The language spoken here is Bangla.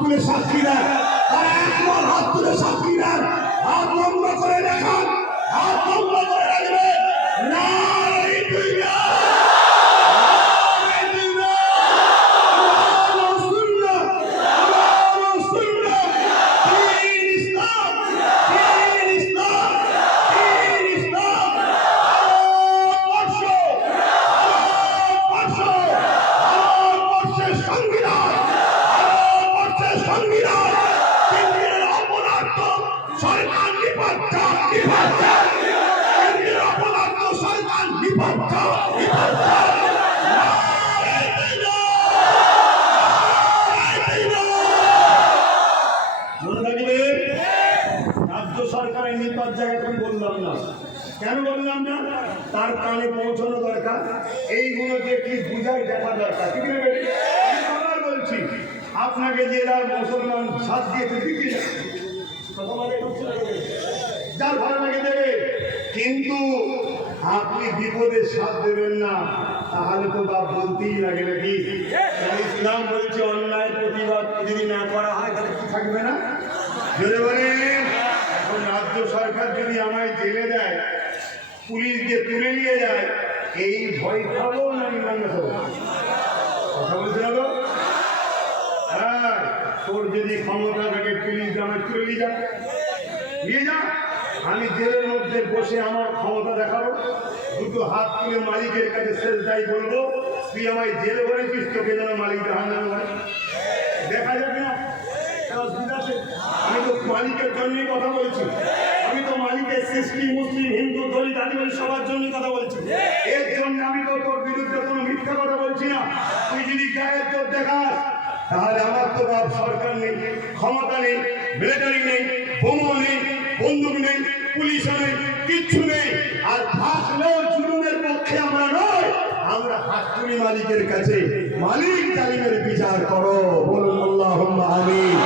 তুলে সাক্ষী দেন, তারা একমত হাত তুলে সাক্ষী দেন। হাত বন্ধ করে দেখান, হাত বন্ধ করে রাখবেন। নারে দুনিয়া, নারে দুনিয়া, আল্লাহু সুন্নাহ, আল্লাহু সুন্নাহ, দ্বীন ইসলাম, দ্বীন ইসলাম, দ্বীন ইসলাম। ভারতবর্ষ, ভারতবর্ষ, ভারতবর্ষের সংবিধান, ভারতবর্ষের সংবিধান। কেন্দ্রের অপদার্থ সরকার নিপজ্জ, নিপজ্জ। কেন্দ্রের অপদার্থ সরকার নিপজ্জ, নিপজ্জ। নারে দিল্লাহ, নারে দিল্লাহ। মনে রাখবে, রাজ্য সরকারের নিপজ্জ জায়গা বললাম না। কেন বললাম না? তার কানে পৌঁছানো দরকার, এইগুলোকে কি বুঝাই দেখা দরকার। ঠিক আছে, আমি আবার বলছি, আপনাকে যে যার মুসলমান সাথ দিয়েছে দিকে যার ভালো লাগে দেবে, কিন্তু আপনি বিপদে সাথ দেবেন না, তাহলে তো বাপ বলতেই লাগে নাকি। ইসলাম বলছে অন্যায় প্রতিবাদ যদি না করা হয় তাহলে কি থাকবে না? জোরে বলেন। এখন রাজ্য সরকার যদি আমায় জেলে দেয়, পুলিশ দিয়ে তুলে নিয়ে যায়, এই ভয় খাবো না নির্মাণ করবো? কথা বলতে হবে। হ্যাঁ, তোর যদি ক্ষমতা থাকে পুলিশ আমায় তুলে নিয়ে যা, নিয়ে যা। আমি জেলের মধ্যে বসে আমার ক্ষমতা দেখাবো, দুটো হাত তুলে মালিকের কাছে সেজদাই বলবো, তুই আমায় জেলে ভরেছিস, তোকে যেন মালিক জাহান্নামে ভরে। দেখা যাবে না? আমি তো মালিকের জন্যই কথা বলছি। আমি তো মালিকের সৃষ্টি, মুসলিম, হিন্দু, দলিত, আদিবাসী সবার জন্যই কথা বলছি। এর জন্য আমি তো তোর বিরুদ্ধে কোনো মিথ্যা কথা বলছি না। তুই যদি গায়ের চোখ দেখাস, তাহলে আমার তো বাপ সরকার নেই, ক্ষমতা নেই, মিলিটারি নেই, বোমা নেই, বন্দুক নেই, পুলিশ নেই, কিচ্ছু নেই। আর থাকলেও জুলুমের পক্ষে আমরা নয়, আমরা হাত তুলি মালিকের কাছে, মালিক জালিমের বিচার করো। বলুন আল্লাহুম্মা আমিন।